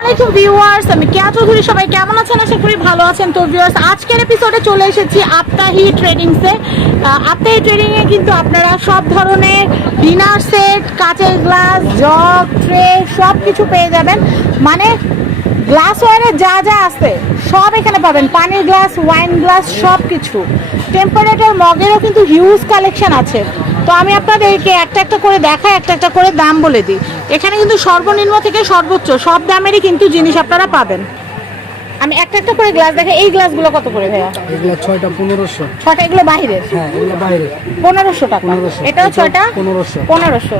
আসসালামাইকুম ভিউয়ার্স, আমি কেয়া চৌধুরী সবাই কেমন আছেন? আশা করি ভালো আছেন। তো ভিউয়ার্স, আজকের এপিসোডে চলে এসেছি আপতাহি ট্রেডিংসে আপতাহি ট্রেডিং এ কিন্তু আপনারা সব ধরনের ডিনার সেট কাচের গ্লাস জগ ট্রে সব কিছু পেয়ে যাবেন। মানে গ্লাস ওয়ারের যা যা আছে, সব এখানে পাবেন। পানির গ্লাস ওয়াইন গ্লাস সব কিছু টেম্পারেচার মগেরও কিন্তু হিউজ কালেকশন আছে। তো আমি আপনাদেরকে একটা একটা করে দেখাই একটা একটা করে দাম বলে দিই। এখানে কিন্তু সর্বনিম্ন থেকে সর্বোচ্চ সব দামেরই কিন্তু জিনিস আপনারা পাবেন। আমি একটা একটা করে গ্লাস দেখাই এই গ্লাসগুলো কত করে ভাইয়া? এগুলো ছয়টা পনেরোশো। ছটা এগুলো বাইরের? হ্যাঁ এগুলো বাইরে পনেরোশো টাকা। পনেরোশো এটাও ছয়টা? পনেরোশো। পনেরোশো।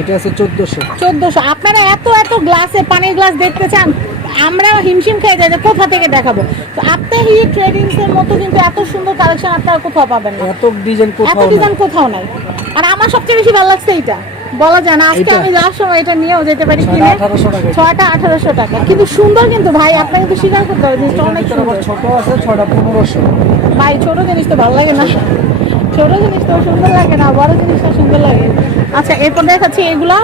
এটা আছে চোদ্দোশো। চোদ্দশো। আপনারা এত এত গ্লাসে পানির গ্লাস দেখতে চান আমরা হিমশিম খেয়ে যাই যে কোথা থেকে দেখাবো? তো আপনার হি ট্রেডিংস এর মতো কিন্তু এত সুন্দর কালেকশন আপনারা কোথাও পাবেন না। এত ডিজাইন এত ডিজাইন কোথাও নাই। আর আমার সবচেয়ে বেশি ভালো লাগছে এইটা। বলা যায় না আজকে? আমি যাওয়ার সময় এটা নিয়েও যেতে পারি কিনে। ছয়টা আঠারোশো টাকা। কিন্তু সুন্দর কিন্তু ভাই আপনাকে কিন্তু স্বীকার করতে হবে জিনিসটা অনেক সুন্দর। ছোট আছে ছয়টা পনেরোশো। ভাই ছোট জিনিস তো ভালো লাগে না। ছোট জিনিস তো সুন্দর লাগে না বড় জিনিসটা সুন্দর লাগে। আচ্ছা এরপর দেখাচ্ছি এগুলা।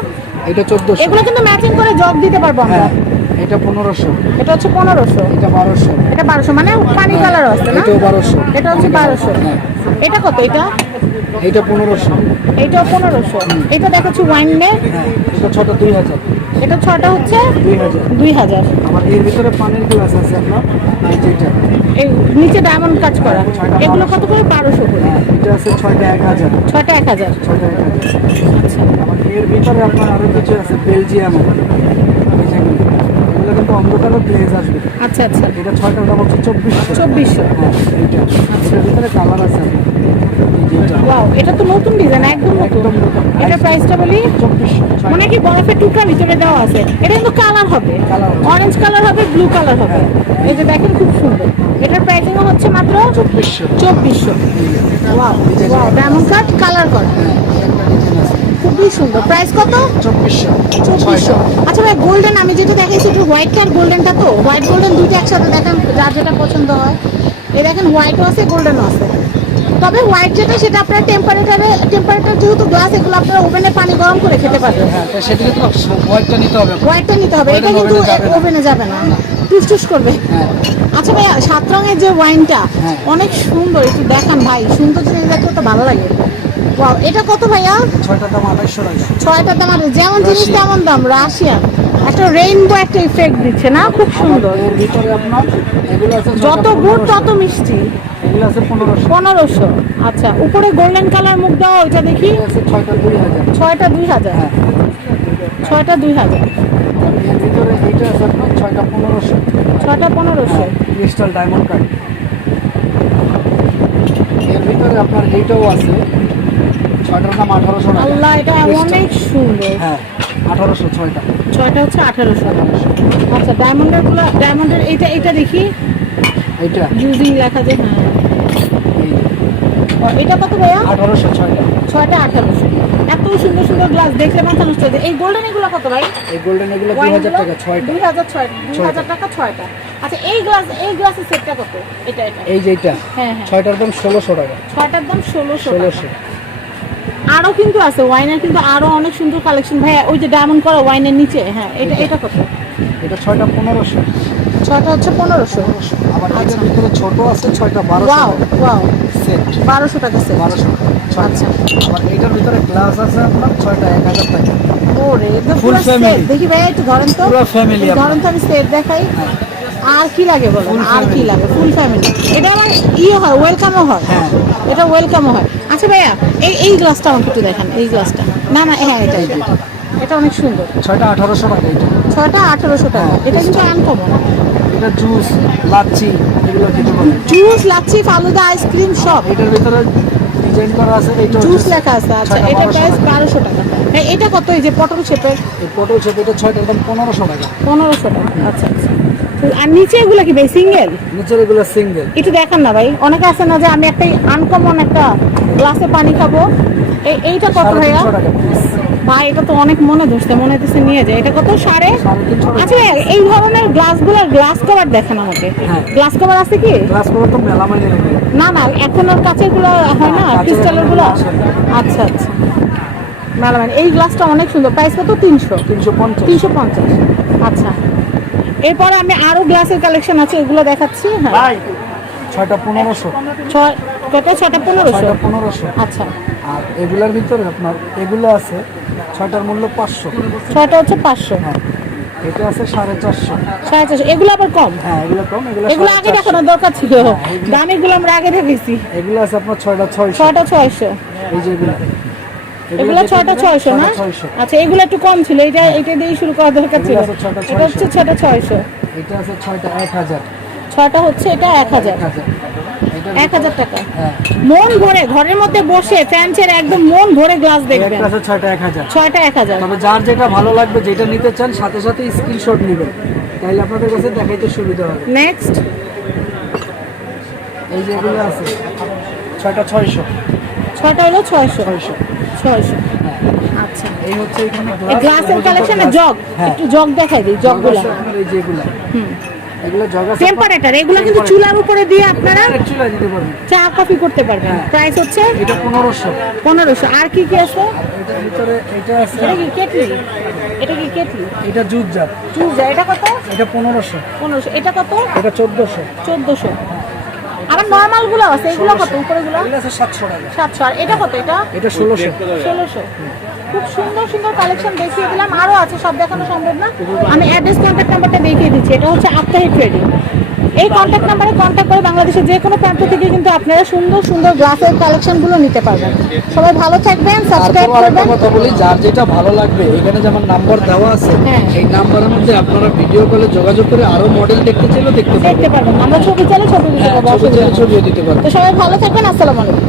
এটা চোদ্দোশো। এগুলো কিন্তু ম্যাচিং করে জগ দিতে পারব আমরা। হ্যাঁ এটা পনেরোশো। এটা হচ্ছে পনেরোশো। এটা বারোশো। এটা বারোশো মানে পানি কালার আছে না? বারোশো। এটা হচ্ছে বারোশো। হ্যাঁ। এটা কত? এটা? এটা পনেরোশো। এটাও পনেরোশো। এটা দেখাচ্ছি ওয়াইন নে। হ্যাঁ এটা ছটা দুই হাজার। এটা ছটা হচ্ছে দুই হাজার। দুই হাজার। আবার এর ভিতরে পানির গ্লাস আছে আপনার এই যেটা। এই নিচে ডায়মন্ড কাজ করা। এগুলো কত করে? বারোশো করে। হ্যাঁ এটা আছে ছয়টা এক হাজার। ছয়টা এক হাজার। ছয়টা এক হাজার। আচ্ছা। আমার এর ভিতরে আপনার আরও কিছু আছে বেলজিয়াম। এগুলো কিন্তু অন্ধকারও গ্লেজ আসবে। আচ্ছা আচ্ছা। এটা ছয়টার দাম হচ্ছে চব্বিশশো চব্বিশশো হ্যাঁ এইটা। এটার ভিতরে কালার আছে। এটা। ওয়াও এটা তো নতুন ডিজাইন একদম নতুন। এটার প্রাইসটা বলি? মানে কি বরফের টুকরা ভিতরে দেওয়া আছে। এটা কিন্তু কালার হবে। অরেঞ্জ কালার হবে ব্লু কালার হবে। এই যে দেখেন খুব সুন্দর। এটার প্রাইসিং হচ্ছে মাত্র চব্বিশশো। চব্বিশশো। Wow wow diamond cut colour করা হ্যাঁ একটা ডিজাইন আছে খুবই সুন্দর। প্রাইস কত? চব্বিশশো। চব্বিশশো। আচ্ছা ভাই গোল্ডেন আমি যেটা দেখাইছি একটু হোয়াইট আর গোল্ডেনটা তো? হোয়াইট গোল্ডেন দুইটা একসাথে দেখেন যার যেটা পছন্দ হয়। এই দেখেন হোয়াইটও আছে গোল্ডেনও আছে। তবে হোয়াইট যেটা সেটা আপনার টেম্পারেচারে টেম্পারেচার যেহেতু গ্লাস এগুলো আপনারা ওভেনে পানি গরম করে খেতে পারবেন। হ্যাঁ সেদিকে তো হোয়াইটটা নিতে হবে। হোয়াইটটা নিতে হবে। এটা কিন্তু এ। ওভেনে যাবে না। টুস করবে। হ্যাঁ। আচ্ছা ভাই সাত রঙের যে ওয়াইনটা হ্যাঁ। অনেক সুন্দর। একটু দেখান ভাই। সুন্দর জিনিস দেখলে তো ভালো লাগে। ওয়াও এটা কত ভাইয়া? ছয়টার দাম আঠাইশশো টাকা ছয়টার দাম যেমন জিনিস তেমন দাম রাশিয়ান। একটা রেইনবো একটা ইফেক্ট দিচ্ছে না? খুব সুন্দর। ভিতরে আপনার এগুলো আছে যত গুড় তত মিষ্টি। এগুলো আছে পনেরোশো। পনেরোশো। আচ্ছা উপরে গোল্ডেন কালার মুখ দেওয়া ওইটা দেখি? এগুলো আছে ছয়টা দুই হাজার। ছয়টা দুই হাজার। হ্যাঁ। ছয়টা দুই হাজার। এর ভিতরে এইটা আছে আপনার ছয়টা পনেরোশো। ছয়টা পনেরোশো। ক্রিস্টাল ডায়মন্ড কার্ড এর ভিতরে আপনার এইটাও আছে। ছয়টার দাম আঠারোশো আল্লাহ এটা অনেক সুন্দর। হ্যাঁ আঠারোশো ছয়টা। ছয়টা হচ্ছে আঠারোশো। আচ্ছা ডায়মন্ডেরগুলো ডায়মন্ডের এইটা এইটা দেখি। এইটা? ইউজিং লেখা যে হ্যাঁ। এটা কত ভাইয়া? আঠারোশো ছয়টা। ছয়টা আঠারোশো। এত সুন্দর সুন্দর গ্লাস দেখলে মাথা নষ্ট হয়ে এই গোল্ডেন এগুলো কত ভাই? এই গোল্ডেন এগুলো দুই হাজার টাকা ছয়টা। দুই হাজার ছয় দুই হাজার টাকা ছয়টা। আচ্ছা এই গ্লাস এই গ্লাসের সেটটা কত? এটা এটা। এই যে এইটা। হ্যাঁ হ্যাঁ। ছয়টার দাম ষোলোশো টাকা। ছয়টার দাম ষোলোশো ষোলোশো। আরও কিন্তু আছে ওয়াইনের কিন্তু আরও অনেক সুন্দর কালেকশন ভাই ওই যে ডায়মন্ড করা ওয়াইনের নিচে হ্যাঁ এটা এটা কত? এটা ছয়টা পনেরোশো। ছয়টা হচ্ছে পনেরোশো। আবার আচ্ছা। এটার ভিতরে ছোট আছে ছয়টা বারোশো। ওয়াও ওয়াও সেট বারোশো টাকা সেট বারোশো। আচ্ছা। আবার এইটার ভিতরে গ্লাস আছে আপনার ছয়টা এক হাজার টাকা। ওরে একদম Full পুরো family। দেখি ভাই একটু ধরেন তো। পুরো একটু ধরেন তো আমি সেট দেখাই। আর কি লাগে বলো আর কি লাগে? ফুল ফ্যামিলি এটা আমার ইয়ে হয় ওয়েলকামও হয়। হ্যাঁ। এটা ওয়েলকামও হয়। আচ্ছা ভাইয়া এই এই গ্লাসটা আমাকে একটু দেখান এই গ্লাসটা না না হ্যাঁ এটা এটা। এটা অনেক সুন্দর। ছয়টা আঠারোশো টাকা এটা। ছয়টা আঠারোশো টাকা। হ্যাঁ, এটা কিন্তু আনকমন এটা জুস লাচ্ছি এগুলো খেতে পারেন জুস লাচ্ছি ফালুদা আইসক্রিম সব। এটার ভিতরে ডিজাইন করা আছে এইটা জুস লেখা আছে আচ্ছা। এটা প্রাইস টাকা। বারোশো টাকা। এটা কত এই যে পটল শেপের এই পটল শেপ এটা ছয়টার দাম পনেরোশো টাকা। পনেরোশো টাকা আচ্ছা। আর নিচে এগুলো কি ভাই সিঙ্গেল নিচের এগুলো সিঙ্গেল একটু দেখান না ভাই। অনেকে আছে না যে আমি একটা আনকমন একটা গ্লাসে পানি খাব। এই এইটা কত ভাইয়া। ভাই এটা তো অনেক মনে ধরছে মনে হচ্ছে নিয়ে যায়। এটা কত? সাড়ে? আচ্ছা ভাইয়া, এই ধরনের গ্লাসগুলোর গ্লাস কভার দেখেন আমাকে। হ্যাঁ। গ্লাস কভার আছে কি? গ্লাস করে তো মেলা মানে না না এখন আর কাঁচেরগুলো হয় না কাঁচের ক্রিস্টালেরগুলো? আচ্ছা আচ্ছা। মেলামেন এই গ্লাসটা অনেক সুন্দর প্রাইস কত? তিনশো। তিনশো পঞ্চাশ। তিনশো পঞ্চাশ। আচ্ছা। এরপর আমি আরও গ্লাসের কালেকশন আছে এগুলো দেখাচ্ছি হ্যাঁ। ভাই ছয়টা পনেরোশো। ছয় কত? ছটা পনেরোশো? ছয়টা পনেরোশো। আচ্ছা। আর এগুলার ভিতরে আপনার এগুলো আছে ছয়টার মূল্য পাঁচশো। ছয়টা হচ্ছে পাঁচশো। হ্যাঁ এটা আছে সাড়ে চারশো। সাড়ে চারশো। এগুলো আবার কম? হ্যাঁ এগুলো কম এগুলো এগুলো আগে। দেখানোর দরকার ছিল। দামিগুলো আমরা আগে দেখেছি। এগুলো আছে আপনার ছয়টা ছয়শো। ছয়টা ছয়শো। এই যে এগুলো। এগুলো ছয়টা ছয়শো না? আচ্ছা এগুলো একটু কম ছিল এটা এটা দিয়েই শুরু করা দরকার ছিল। এটা হচ্ছে ছয়টা ছয়শো। এটা আছে ছয়টা এক হাজার। ছয়টা হচ্ছে এটা এক হাজার। এক হাজার। টাকা। হ্যাঁ। মন ভরে ঘরের মধ্যে বসে ফ্যান ছেড়ে একদম মন ভরে গ্লাস দেখবেন। ছয়টা এক হাজার। ছয়টা এক হাজার। তবে যার যেটা ভালো লাগবে যেটা নিতে চান সাথে সাথে স্ক্রিনশট নেবেন। তাইলে আপনাদের কাছে দেখাইতে সুবিধা হবে। নেক্সট এই যে এগুলো আছে ছয়টা ছয়শো। ছয়টা হলো ছয়শো। ছয়শো। ছয়শো। আচ্ছা। এই হচ্ছে এখানে গ্লাসের কালেকশনে জগ হ্যাঁ। একটু জগ দেখাই দিই জগগুলো জগ এই যে এগুলা। এগুলো জগ টেম্পারেচার এগুলো কিন্তু চুলার উপরে দিয়ে আপনারা দিতে পারবেন। চা কফি করতে পারবেন। হ্যাঁ। প্রাইস হচ্ছে এটা পনেরোশো। পনেরোশো। আর কি কি আছে? ভিতরে এটা আছে এটা কি কেটলি? এটা কি কেটলি? এটা জাত। চুজা এটা কত? এটা পনেরোশো। পনেরোশো। এটা কত? এটা চোদ্দোশো। চোদ্দোশো। আবার নর্মালগুলো আছে এগুলো কত? উপরে গুলো সাতশো টাকা। সাতশো। আর এটা কত এটা? এটা ষোলোশো। ষোলোশো। খুব সুন্দর সুন্দর কালেকশন দেখিয়ে দিলাম। আরও আছে সব দেখানো সম্ভব না। আমি অ্যাড্রেস কন্ট্যাক্ট নাম্বারটা দেখিয়ে দিচ্ছি। এটা হচ্ছে আপ্তাহি ট্রেডিং এই কন্ট্যাক্ট নাম্বারে কন্ট্যাক্ট করে বাংলাদেশের যে কোনো প্রান্ত থেকে কিন্তু আপনারা সুন্দর সুন্দর গ্লাসের কালেকশনগুলো নিতে পারবেন। সবাই ভালো থাকবেন সাবস্ক্রাইব করবেন। কথা বলি যার যেটা ভালো লাগবে এখানে যেমন নাম্বার দেওয়া আছে হ্যাঁ। এই নাম্বারের মধ্যে আপনারা ভিডিও কলে যোগাযোগ করে আরও মডেল দেখতে চাইলেও দেখতে পারবেন। আমরা ছবি চাইলে ছবি দিতে হ্যাঁ পারব ছবি চাইলে ছবিও দিতে পারব তো সবাই ভালো থাকবেন আসসালামু আলাইকুম।